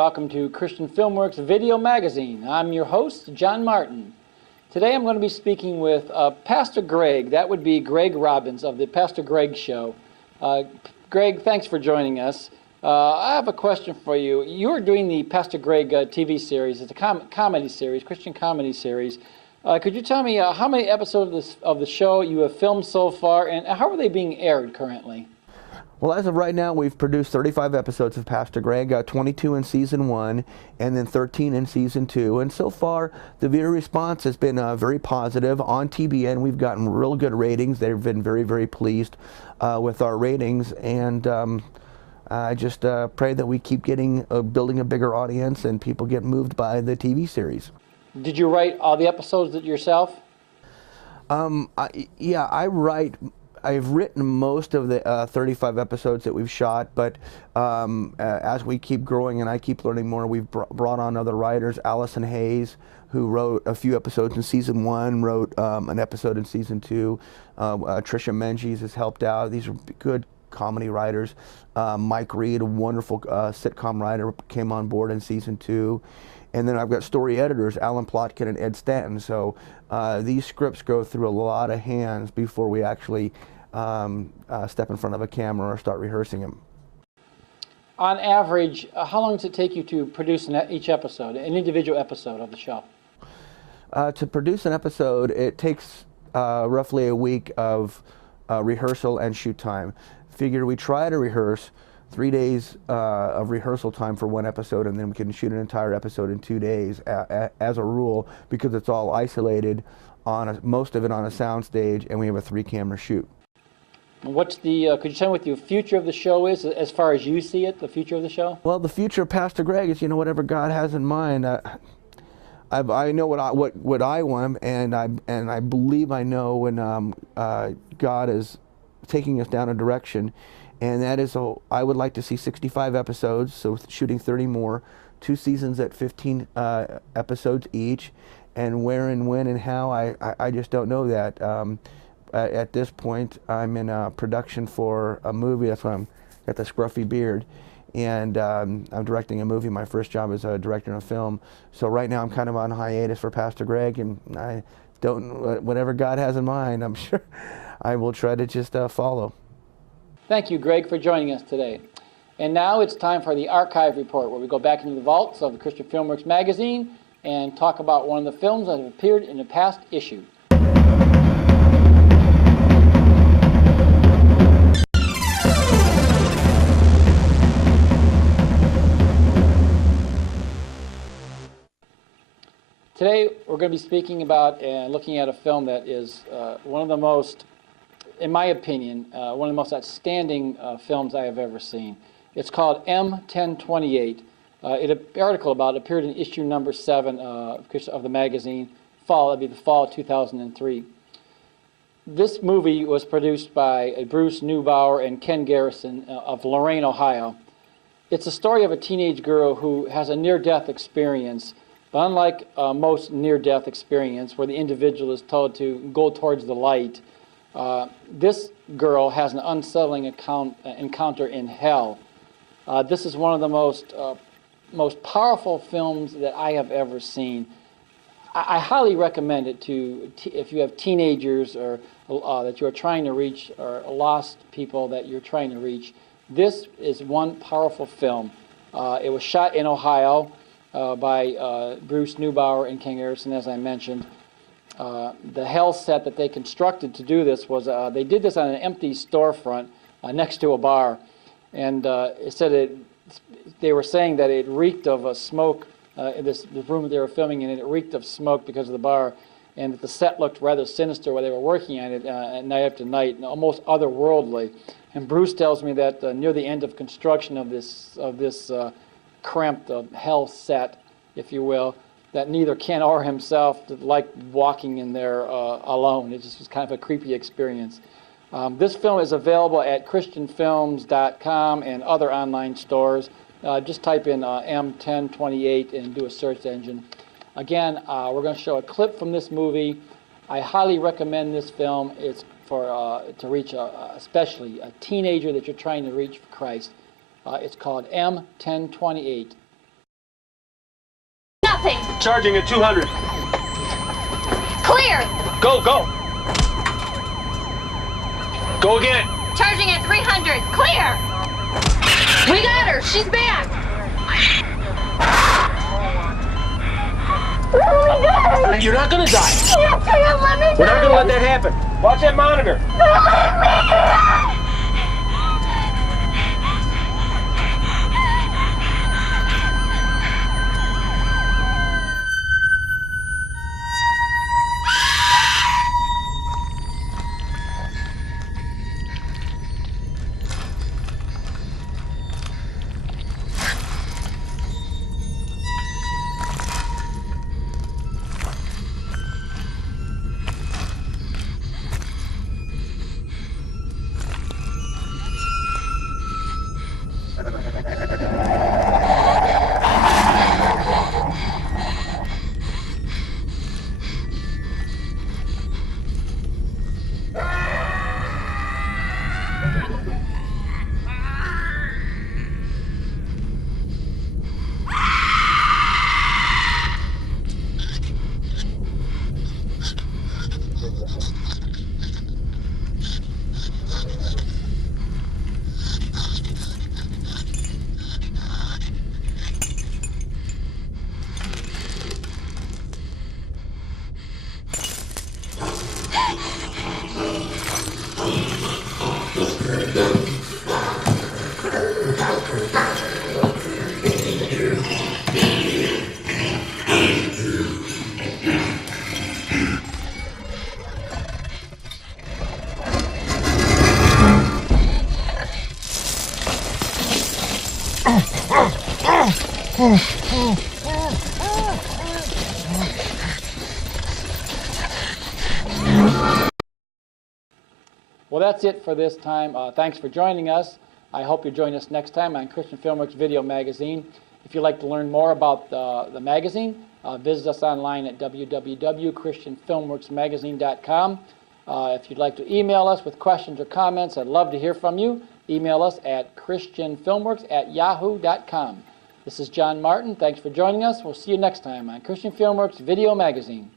welcome to Christian Filmworks Video Magazine. I'm your host, John Martin. Today I'm going to be speaking with Pastor Greg. That would be Greg Robbins of the Pastor Greg Show. Greg, thanks for joining us. I have a question for you. You're doing the Pastor Greg TV series. It's a comedy series, Christian comedy series. Could you tell me how many episodes of the show you have filmed so far, and how are they being aired currently? Well, as of right now, we've produced 35 episodes of Pastor Greg, 22 in Season 1, and then 13 in Season 2. And so far, the viewer response has been very positive. On TBN, we've gotten real good ratings. They've been very, very pleased with our ratings. And I just pray that we keep building a bigger audience and people get moved by the TV series. Did you write all the episodes yourself? Yeah, I've written most of the 35 episodes that we've shot, but as we keep growing and I keep learning more, we've brought on other writers. Allison Hayes, who wrote a few episodes in Season 1, wrote an episode in Season 2. Tricia Menges has helped out. These are good comedy writers. Mike Reed, a wonderful sitcom writer, came on board in Season 2. And then I've got story editors, Alan Plotkin and Ed Stanton. So these scripts go through a lot of hands before we actually step in front of a camera or start rehearsing them. On average, how long does it take you to produce each episode, an individual episode of the show? To produce an episode, it takes roughly a week of rehearsal and shoot time. Figure we try to rehearse 3 days of rehearsal time for one episode, and then we can shoot an entire episode in 2 days as a rule, because it's all isolated, most of it on a sound stage, and we have a 3-camera shoot. What's the, could you tell me what the future of the show is, as far as you see it, the future of the show? Well, the future of Pastor Greg is, whatever God has in mind. I know what I want, and I believe I know when God is taking us down a direction, and that is, I would like to see 65 episodes, so shooting 30 more, 2 seasons at 15 episodes each, and where and when and how, I just don't know that. At this point, I'm in production for a movie. That's why I'm got the scruffy beard, and I'm directing a movie. My first job as a director in a film. So right now I'm kind of on hiatus for Pastor Greg, and I don't. Whatever God has in mind, I'm sure I will try to just follow. Thank you, Greg, for joining us today. And now it's time for the Archive Report, where we go back into the vaults of the Christian Filmworks magazine and talk about one of the films that have appeared in a past issue. Today we're going to be speaking about and looking at a film that is one of the most, in my opinion, one of the most outstanding films I have ever seen. It's called M1028. An article about it appeared in issue number 7 of the magazine, that'd be the fall of 2003. This movie was produced by Bruce Neubauer and Ken Garrison of Lorain, Ohio. It's a story of a teenage girl who has a near-death experience, but unlike most near-death experience where the individual is told to go towards the light, this girl has an unsettling encounter in hell. This is one of the most powerful films that I have ever seen. I highly recommend it if you have teenagers or that you are trying to reach, or lost people that you're trying to reach. This is one powerful film. It was shot in Ohio by Bruce Neubauer and Ken Garrison, as I mentioned. The hell set that they constructed to do this was, they did this on an empty storefront next to a bar, and it said they were saying that it reeked of smoke, this room that they were filming in, it reeked of smoke because of the bar, and that the set looked rather sinister while they were working on it night after night, and almost otherworldly. And Bruce tells me that near the end of construction of this cramped hell set, if you will, that neither Ken or himself liked walking in there alone. It just was kind of a creepy experience. This film is available at CHRISTIANFILMS.com and other online stores. Just type in M1028 and do a search engine. Again, we're going to show a clip from this movie. I highly recommend this film. It's for to reach especially a teenager that you're trying to reach for Christ. It's called M1028. Charging at 200. Clear! Go, go! Go again. Charging at 300. Clear! We got her! She's back! You're not gonna die. Yes, let me We're not gonna let that happen. Watch that monitor. Well, that's it for this time. Thanks for joining us. I hope you join us next time on Christian Filmworks Video Magazine. If you'd like to learn more about the magazine, visit us online at www.christianfilmworksmagazine.com. If you'd like to email us with questions or comments, I'd love to hear from you. Email us at christianfilmworks@yahoo.com. This is John Martin. Thanks for joining us. We'll see you next time on Christian Filmworks Video Magazine.